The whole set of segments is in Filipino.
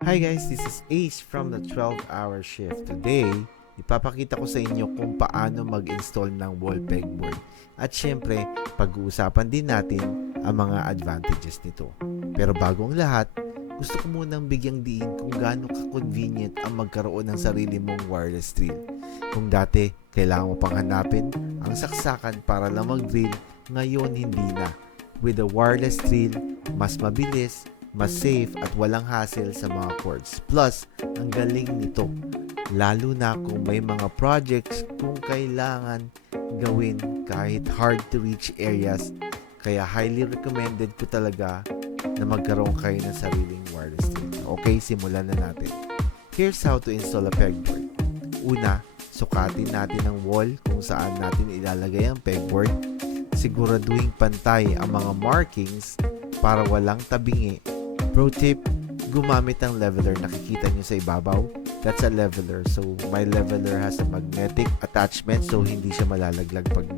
Hi guys, this is Ace from the 12-hour shift. Today, ipapakita ko sa inyo kung paano mag-install ng wall pegboard. At syempre, pag-uusapan din natin ang mga advantages nito. Pero bago ang lahat, gusto ko munang bigyang diin kung gaano ka-convenient ang magkaroon ng sarili mong wireless drill. Kung dati, kailangan mo pang hanapin ang saksakan para lang mag-drill, ngayon hindi na. With a wireless drill, mas mabilis, mas safe at walang hassle sa mga cords. Plus, ang galing nito. Lalo na kung may mga projects kung kailangan gawin kahit hard to reach areas. Kaya highly recommended ko talaga na magkaroon kayo ng sariling wireless drill. Okay, simulan na natin. Here's how to install a pegboard. Una, sukatin natin ang wall kung saan natin ilalagay ang pegboard. Siguraduhin pantay ang mga markings para walang tabingi. Pro tip, gumamit ng leveler. Nakikita nyo sa ibabaw? That's a leveler. So, my leveler has a magnetic attachment so hindi siya malalaglag pag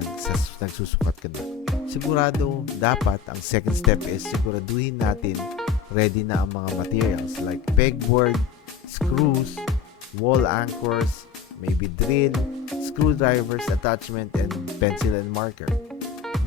nagsusukat ka na. Sigurado, dapat, ang second step is siguraduhin natin ready na ang mga materials like pegboard, screws, wall anchors, maybe drill, screwdrivers, attachment, and pencil and marker.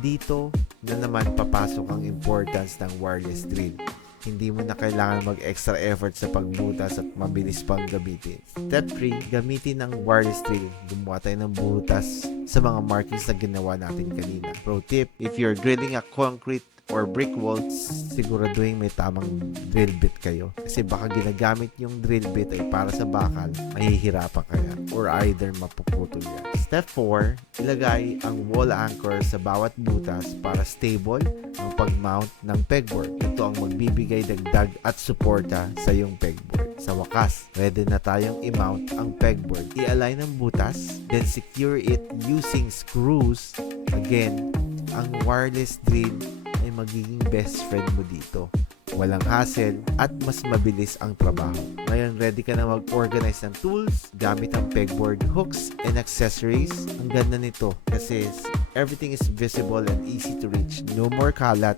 Dito na naman papasok ang importance ng wireless drill. Hindi mo na kailangan mag-extra effort sa pagbutas at mabilis pang gamitin. Step 3, gamitin ang wireless drill. Gumawa tayo ng butas sa mga markings na ginawa natin kanina. Pro tip, if you're drilling a concrete or brick walls, siguraduhin may tamang drill bit kayo. Kasi baka ginagamit yung drill bit ay para sa bakal, mahihirapan kaya. Or either mapuputol yan. Step 4, ilagay ang wall anchor sa bawat butas para stable ang pag-mount ng pegboard. Ito ang magbibigay dagdag at suporta sa iyong pegboard. Sa wakas, ready na tayong i-mount ang pegboard. I-align ang butas, then secure it using screws. Again, ang wireless drill ay magiging best friend mo dito. Walang hassle at mas mabilis ang trabaho. Ngayon, ready ka na mag-organize ng tools gamit ang pegboard hooks and accessories. Ang ganda nito kasi everything is visible and easy to reach. No more kalat,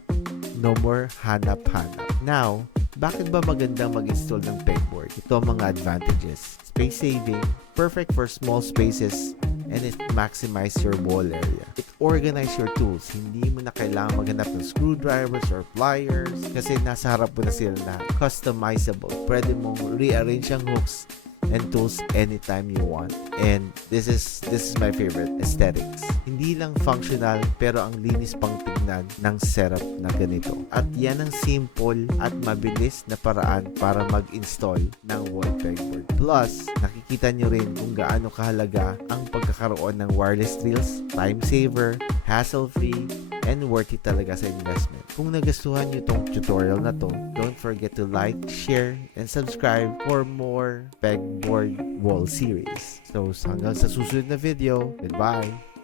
no more hanap-hanap. Now, bakit ba magandang mag-install ng pegboard? Ito ang mga advantages. Space saving, perfect for small spaces, and it maximize your wall area. It organize your tools. Hindi mo na kailangan maghanap ng screwdrivers or pliers kasi nasa harap mo na sila lahat. Customizable. Pwede mong rearrange ang hooks and tools anytime you want. And this is my favorite, aesthetics. Hindi lang functional pero ang linis pang tignan ng setup na ganito. At yan ang simple at mabilis na paraan para mag-install ng wall pegboard. Plus, nakikita nyo rin kung gaano kahalaga ang pagkakaroon ng wireless drills, time saver, hassle-free, and worth it talaga sa investment. Kung nagustuhan nyo tong tutorial na to, don't forget to like, share, and subscribe for more pegboard wall series. So, hanggang sa susunod na video, goodbye!